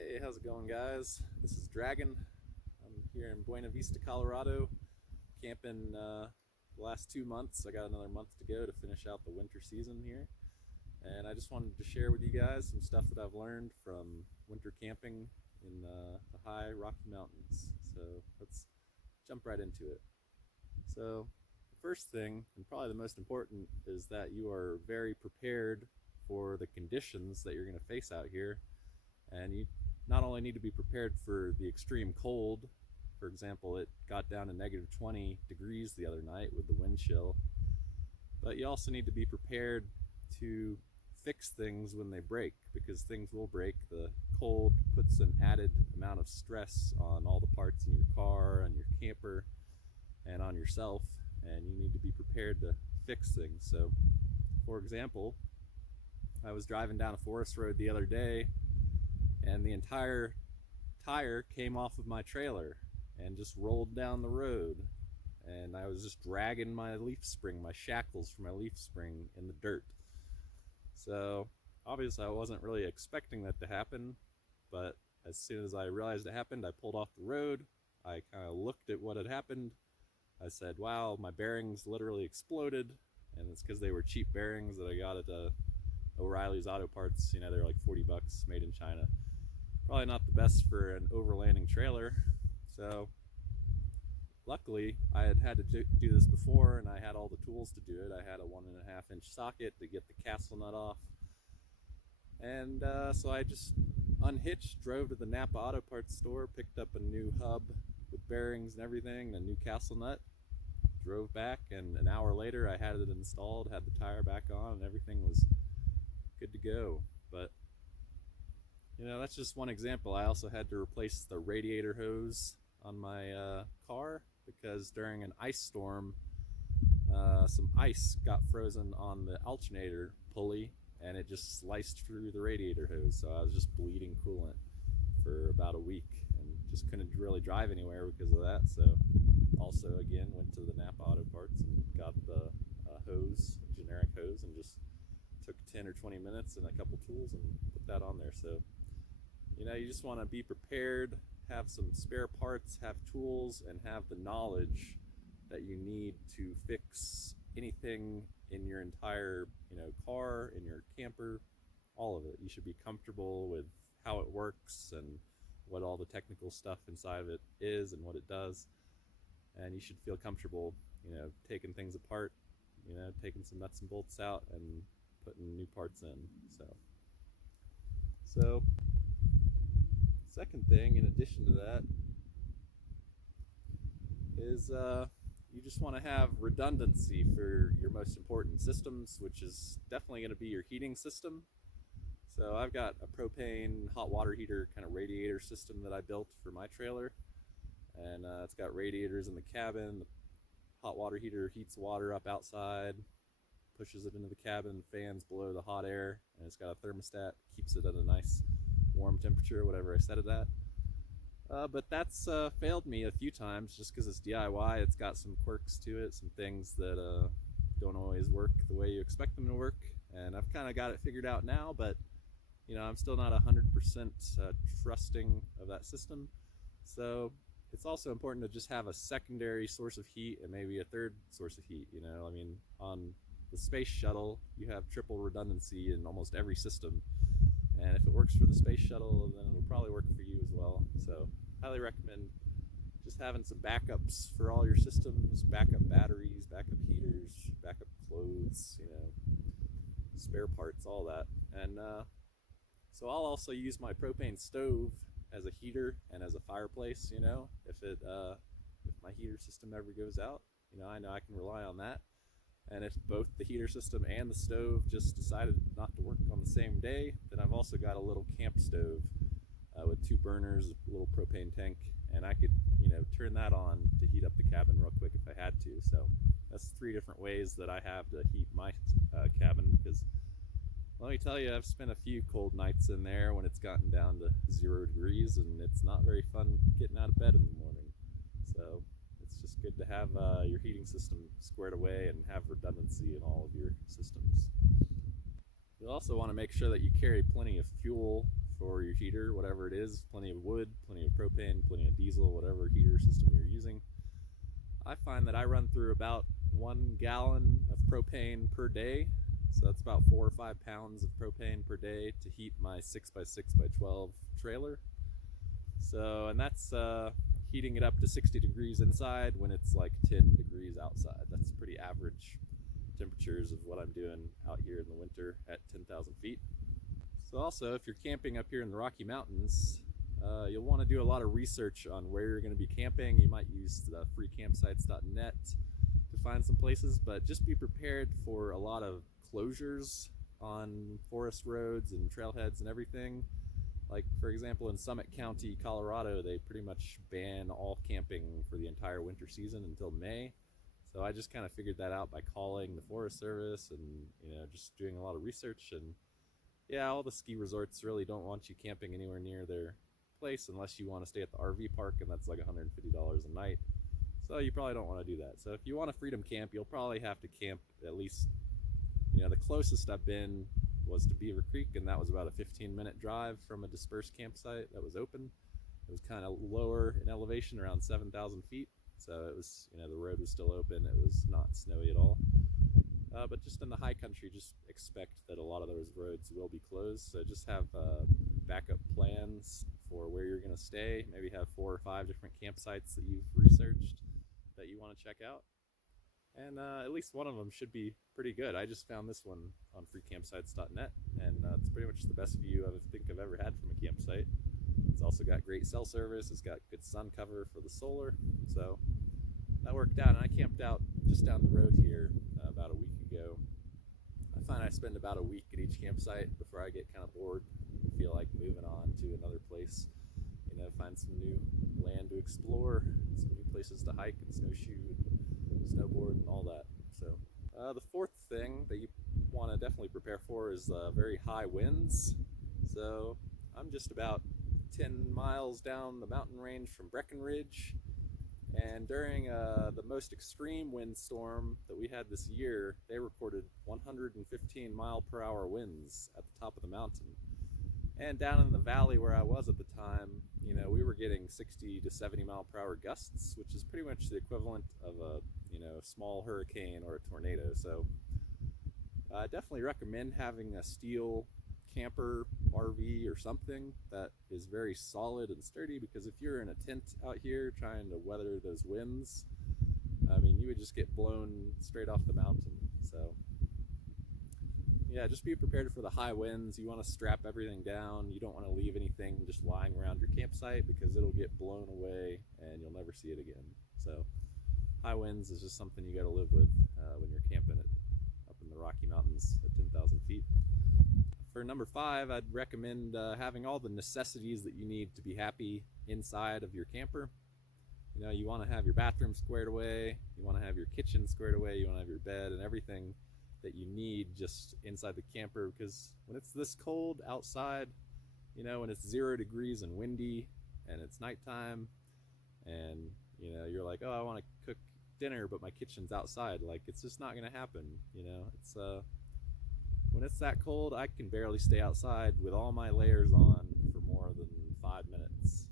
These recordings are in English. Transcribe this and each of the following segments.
Hey, how's it going, guys? This is Dragon. I'm here in Buena Vista, Colorado, camping the last 2 months. I got another month to go to finish out the winter season here. And I just wanted to share with you guys some stuff that I've learned from winter camping in the high Rocky Mountains. So let's jump right into it. So, the first thing, and probably the most important, is that you are very prepared for the conditions that you're going to face out here. And you not only need to be prepared for the extreme cold. For example, it got down to negative 20 degrees the other night with the wind chill, but you also need to be prepared to fix things when they break, because things will break. The cold puts an added amount of stress on all the parts in your car, on your camper, and on yourself, and you need to be prepared to fix things. So, for example, I was driving down a forest road the other day, and the entire tire came off of my trailer and just rolled down the road, and I was just dragging my leaf spring, my shackles for my leaf spring, in the dirt. So obviously I wasn't really expecting that to happen, but as soon as I realized it happened, I pulled off the road. I kind of looked at what had happened. I said, wow, my bearings literally exploded, and it's because they were cheap bearings that I got at O'Reilly's Auto Parts. They're like $40, made in China. Probably not the best for an overlanding trailer. So luckily I had to do this before, and I had all the tools to do it. I had a 1.5-inch socket to get the castle nut off, and so I just unhitched, drove to the Napa Auto Parts store, picked up a new hub with bearings and everything, and a new castle nut, drove back, and an hour later I had it installed, had the tire back on, and everything was good to go. But that's just one example. I also had to replace the radiator hose on my car, because during an ice storm, some ice got frozen on the alternator pulley, and it just sliced through the radiator hose. So I was just bleeding coolant for about a week and just couldn't really drive anywhere because of that. So also, again, went to the Napa Auto Parts and got the hose, generic hose, and just took 10 or 20 minutes and a couple tools and put that on there. So you just want to be prepared, have some spare parts, have tools, and have the knowledge that you need to fix anything in your entire, car, in your camper, all of it. You should be comfortable with how it works and what all the technical stuff inside of it is and what it does. And you should feel comfortable, taking things apart, taking some nuts and bolts out and putting new parts in. So second thing, in addition to that, is you just want to have redundancy for your most important systems, which is definitely going to be your heating system. So I've got a propane hot water heater kind of radiator system that I built for my trailer, and it's got radiators in the cabin. The hot water heater heats water up outside, pushes it into the cabin, fans blow the hot air, and it's got a thermostat, keeps it at a nice warm temperature, whatever I set it at. But that's failed me a few times just because it's DIY. It's got some quirks to it, some things that don't always work the way you expect them to work. And I've kind of got it figured out now, but I'm still not 100% trusting of that system. So it's also important to just have a secondary source of heat and maybe a third source of heat. On the space shuttle, you have triple redundancy in almost every system. And if it works for the space shuttle, then it'll probably work for you as well. So highly recommend just having some backups for all your systems, backup batteries, backup heaters, backup clothes, spare parts, all that. And so I'll also use my propane stove as a heater and as a fireplace. If my heater system ever goes out, I know I can rely on that. And if both the heater system and the stove just decided not to work on the same day, then I've also got a little camp stove with 2 burners, a little propane tank, and I could, turn that on to heat up the cabin real quick if I had to. So that's 3 different ways that I have to heat my cabin, because let me tell you, I've spent a few cold nights in there when it's gotten down to 0 degrees, and it's not very fun getting out of bed in the morning. So it's just good to have your heating system squared away and have redundancy in all of your systems. You'll also want to make sure that you carry plenty of fuel for your heater, whatever it is. Plenty of wood, plenty of propane, plenty of diesel, whatever heater system you're using. I find that I run through about 1 gallon of propane per day. So that's about 4 or 5 pounds of propane per day to heat my 6x6x12 trailer. So, and that's heating it up to 60 degrees inside when it's like 10 degrees outside. That's pretty average temperatures of what I'm doing out here in the winter at 10,000 feet. So also, if you're camping up here in the Rocky Mountains, you'll want to do a lot of research on where you're going to be camping. You might use the freecampsites.net to find some places, but just be prepared for a lot of closures on forest roads and trailheads and everything. Like, for example, in Summit County, Colorado, they pretty much ban all camping for the entire winter season until May. So I just kind of figured that out by calling the Forest Service and, just doing a lot of research. And yeah, all the ski resorts really don't want you camping anywhere near their place unless you want to stay at the RV park, and that's like $150 a night. So you probably don't want to do that. So if you want a freedom camp, you'll probably have to camp at least, the closest I've been was to Beaver Creek, and that was about a 15-minute drive from a dispersed campsite that was open. It was kind of lower in elevation, around 7,000 feet, so it was, the road was still open. It was not snowy at all. But just in the high country, just expect that a lot of those roads will be closed, so just have backup plans for where you're going to stay. Maybe have 4 or 5 different campsites that you've researched that you want to check out. And at least one of them should be pretty good. I just found this one on freecampsites.net, and it's pretty much the best view I think I've ever had from a campsite. It's also got great cell service. It's got good sun cover for the solar, so that worked out. And I camped out just down the road here about a week ago. I find I spend about a week at each campsite before I get kind of bored and feel like moving on to another place. Find some new land to explore, some new places to hike and snowshoe and snowboard and all that. So the fourth thing that you want to definitely prepare for is very high winds. So I'm just about 10 miles down the mountain range from Breckenridge, and during the most extreme windstorm that we had this year, they recorded 115 mile per hour winds at the top of the mountain. And down in the valley where I was at the time, we were getting 60 to 70 mile per hour gusts, which is pretty much the equivalent of a, small hurricane or a tornado. So I definitely recommend having a steel camper, RV, or something that is very solid and sturdy, because if you're in a tent out here trying to weather those winds, you would just get blown straight off the mountain. So yeah, just be prepared for the high winds. You want to strap everything down. You don't want to leave anything just lying around your campsite, because it'll get blown away and you'll never see it again. So high winds is just something you got to live with when you're camping up in the Rocky Mountains at 10,000 feet. For number 5, I'd recommend having all the necessities that you need to be happy inside of your camper. You want to have your bathroom squared away. You want to have your kitchen squared away. You want to have your bed and everything that you need just inside the camper, because when it's this cold outside, when it's 0 degrees and windy and it's nighttime, and you're like, oh, I want to cook dinner, but my kitchen's outside, like, it's just not gonna happen. It's when it's that cold, I can barely stay outside with all my layers on for more than 5 minutes.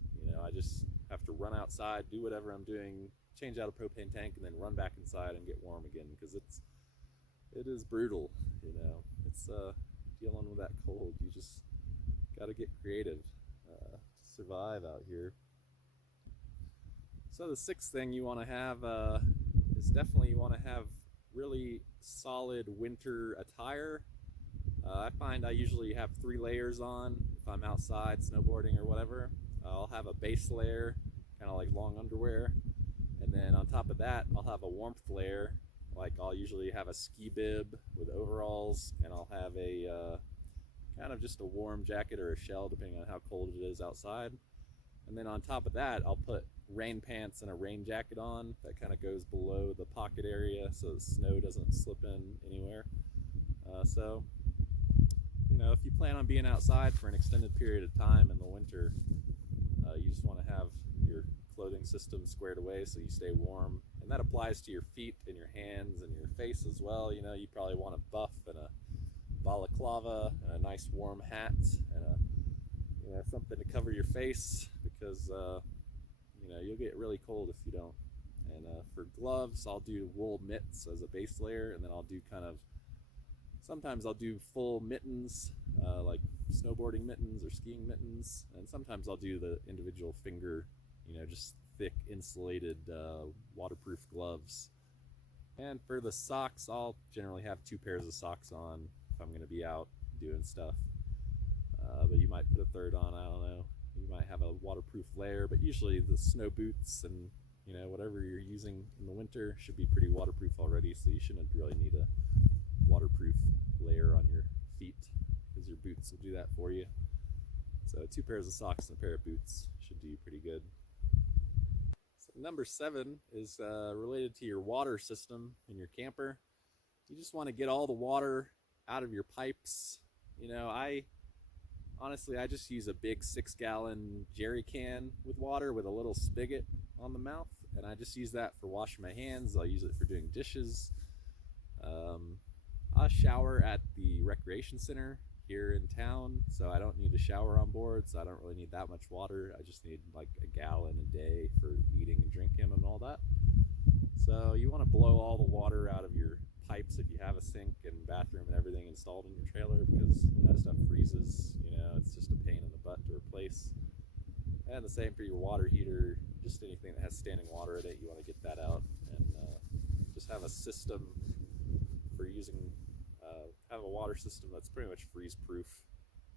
I just have to run outside, do whatever I'm doing, change out a propane tank, and then run back inside and get warm again, because it is brutal. It's dealing with that cold. You just got to get creative to survive out here. So the 6th thing you want to have is definitely you want to have really solid winter attire. I find I usually have 3 layers on if I'm outside snowboarding or whatever. I'll have a base layer, kind of like long underwear, and then on top of that I'll have a warmth layer. Like, I'll usually have a ski bib with overalls, and I'll have a kind of just a warm jacket or a shell, depending on how cold it is outside. And then on top of that, I'll put rain pants and a rain jacket on that kind of goes below the pocket area so the snow doesn't slip in anywhere. So, if you plan on being outside for an extended period of time in the winter, you just want to have your clothing system squared away so you stay warm. And that applies to your feet and your hands and your face as well. You probably want a buff and a balaclava and a nice warm hat and something to cover your face because you'll get really cold if you don't. And for gloves, I'll do wool mitts as a base layer, and then I'll do sometimes I'll do full mittens, like snowboarding mittens or skiing mittens, and sometimes I'll do the individual finger, just thick insulated waterproof gloves. And for the socks, I'll generally have 2 pairs of socks on if I'm going to be out doing stuff. But you might put a third on, I don't know. You might have a waterproof layer, but usually the snow boots and whatever you're using in the winter should be pretty waterproof already, so you shouldn't really need a waterproof layer on your feet because your boots will do that for you. So 2 pairs of socks and a pair of boots should do you pretty good. So number 7 is related to your water system in your camper. You just want to get all the water out of your pipes. I just use a big 6-gallon jerry can with water with a little spigot on the mouth, and I just use that for washing my hands. I'll use it for doing dishes. I shower at the recreation center here in town, so I don't need a shower on board, so I don't really need that much water. I just need like a gallon a day for eating and drinking and all that. So you want to blow all the water out of your pipes if you have a sink and bathroom and everything installed in your trailer, because when that stuff freezes, it's just a pain in the butt to replace. And the same for your water heater, just anything that has standing water in it, you want to get that out, and just have a system for using, have a water system that's pretty much freeze proof.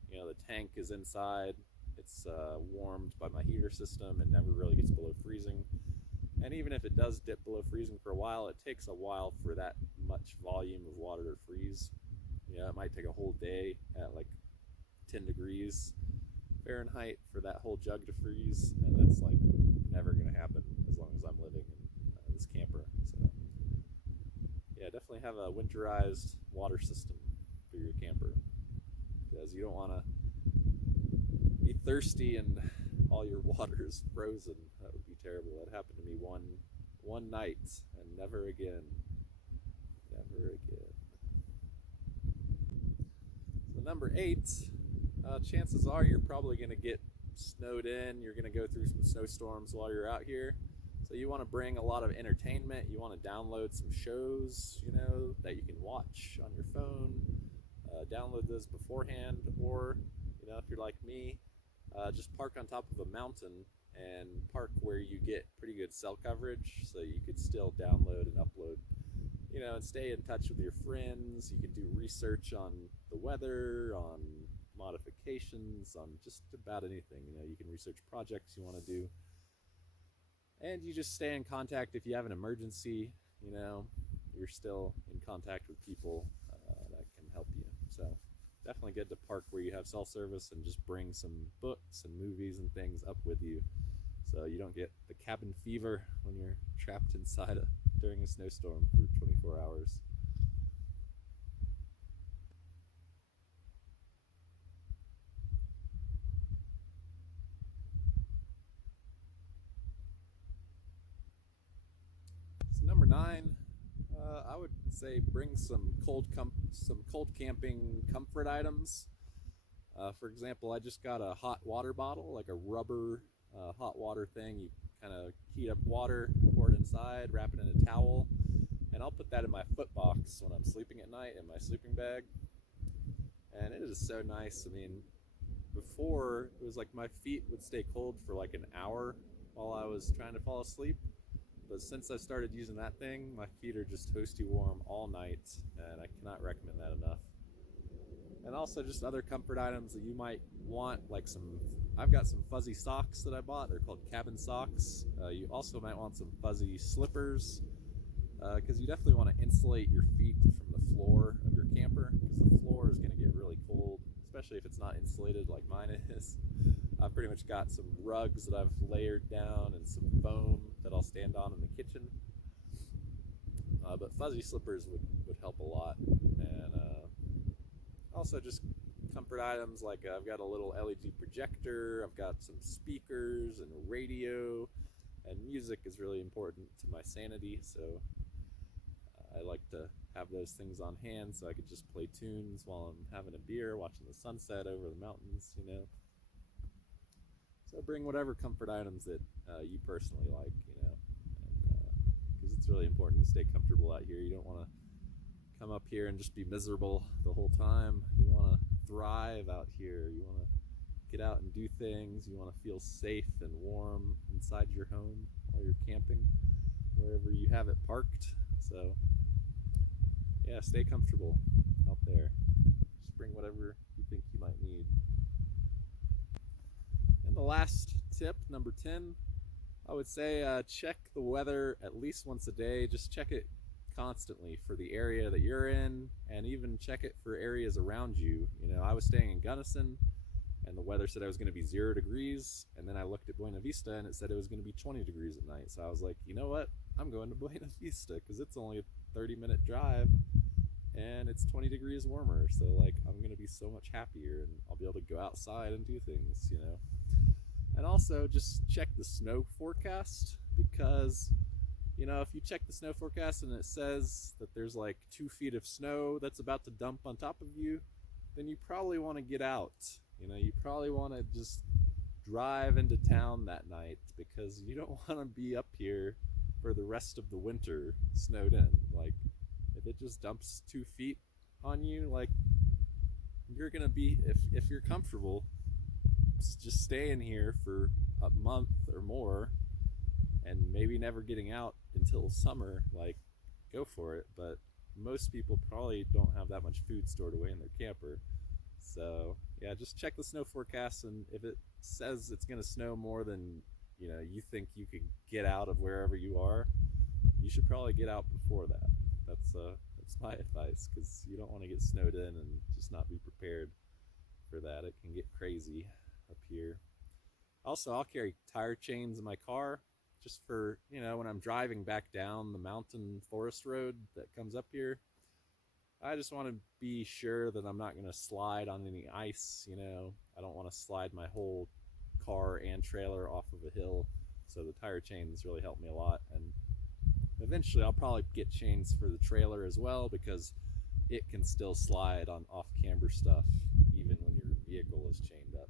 The tank is inside, it's warmed by my heater system, and never really gets below freezing. And even if it does dip below freezing for a while, it takes a while for that much volume of water to freeze. It might take a whole day at like 10 degrees Fahrenheit for that whole jug to freeze, and that's like never going to happen as long as I'm living in this camper. So yeah, definitely have a winterized water system for your camper, because you don't want to be thirsty and all your water is frozen. That would be terrible. That happened to me one night, and never again. Never again. So number 8, chances are you're probably going to get snowed in. You're going to go through some snowstorms while you're out here. So you want to bring a lot of entertainment. You want to download some shows, that you can watch on your phone. Download those beforehand, or, if you're like me, just park on top of a mountain and park where you get pretty good cell coverage, so you could still download and upload, and stay in touch with your friends. You can do research on the weather, on modifications, on just about anything. You can research projects you want to do, and you just stay in contact. If you have an emergency, you're still in contact with people that can help you. So definitely good to park where you have cell service, and just bring some books and movies and things up with you, so you don't get the cabin fever when you're trapped inside during a snowstorm for 24 hours. So number 9, I would say bring some cold camping comfort items. For example, I just got a hot water bottle, like a rubber hot water thing. You kind of heat up water, pour it inside, wrap it in a towel, and I'll put that in my foot box when I'm sleeping at night in my sleeping bag. And it is so nice. I mean, before it was like my feet would stay cold for like an hour while I was trying to fall asleep. But since I started using that thing, my feet are just toasty warm all night, and I cannot recommend that enough. And also just other comfort items that you might want, like I've got some fuzzy socks that I bought. They're called cabin socks. You also might want some fuzzy slippers, because you definitely want to insulate your feet from the floor of your camper, because the floor is going to get really cold, especially if it's not insulated like mine is. I've pretty much got some rugs that I've layered down and some foam that I'll stand on in the kitchen. But fuzzy slippers would help a lot. And also just comfort items, like I've got a little LED projector, I've got some speakers and a radio, and music is really important to my sanity, so I like to have those things on hand so I could just play tunes while I'm having a beer, watching the sunset over the mountains, So bring whatever comfort items that you personally like, you know, because it's really important to stay comfortable out here. You don't want to come up here and just be miserable the whole time. You want to thrive out here. You want to get out and do things. You want to feel safe and warm inside your home while you're camping, wherever you have it parked. So yeah, stay comfortable out there. Just bring whatever you think you might need. And the last tip, number 10, I would say check the weather at least once a day. Just check it constantly for the area that you're in, and even check it for areas around you. You know, I was staying in Gunnison, and the weather said it was going to be 0 degrees, and then I looked at Buena Vista and it said it was going to be 20 degrees at night. So I was like, you know what, I'm going to Buena Vista because it's only a 30-minute drive and it's 20 degrees warmer. So like, I'm going to be so much happier, and I'll be able to go outside and do things, you know. And also just check the snow forecast, because you know, if you check the snow forecast and it says that there's like 2 feet of snow that's about to dump on top of you, then you probably want to get out. You know, you probably want to just drive into town that night, because you don't want to be up here for the rest of the winter snowed in. Like, if it just dumps 2 feet on you, like, you're gonna be, if you're comfortable just staying here for a month or more and maybe never getting out until summer, like, go for it. But most people probably don't have that much food stored away in their camper. So yeah, just check the snow forecast, and if it says it's gonna snow more than, you know, you think you could get out of wherever you are, you should probably get out before that. That's my advice, because you don't want to get snowed in and just not be prepared for that. It can get crazy up here. Also, I'll carry tire chains in my car, just for, you know, when I'm driving back down the mountain forest road that comes up here. I just want to be sure that I'm not going to slide on any ice, you know. I don't want to slide my whole car and trailer off of a hill, so the tire chains really help me a lot. And eventually I'll probably get chains for the trailer as well, because it can still slide on off-camber stuff even when your vehicle is chained up.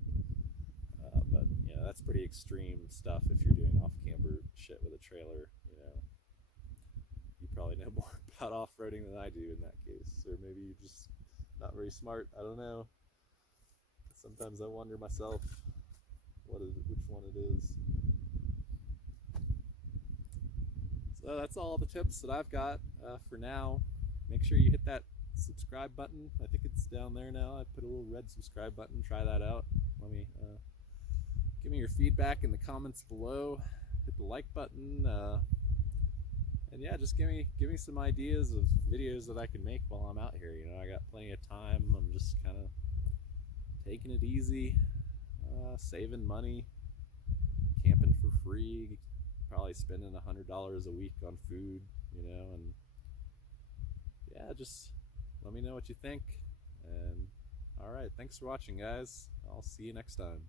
But you know, that's pretty extreme stuff if you're doing off-camber shit with a trailer, you know. You probably know more about off-roading than I do in that case, or maybe you're just not very smart. I don't know. Sometimes I wonder myself which one it is. So that's all the tips that I've got for now. Make sure you hit that subscribe button. I think it's down there now. I put a little red subscribe button. Try that out. Let me give me your feedback in the comments below. Hit the like button. And yeah, just give me some ideas of videos that I can make while I'm out here. You know, I got plenty of time. I'm just kind of taking it easy, saving money, camping for free, probably spending $100 a week on food, you know. And yeah, just let me know what you think. And all right, thanks for watching, guys. I'll see you next time.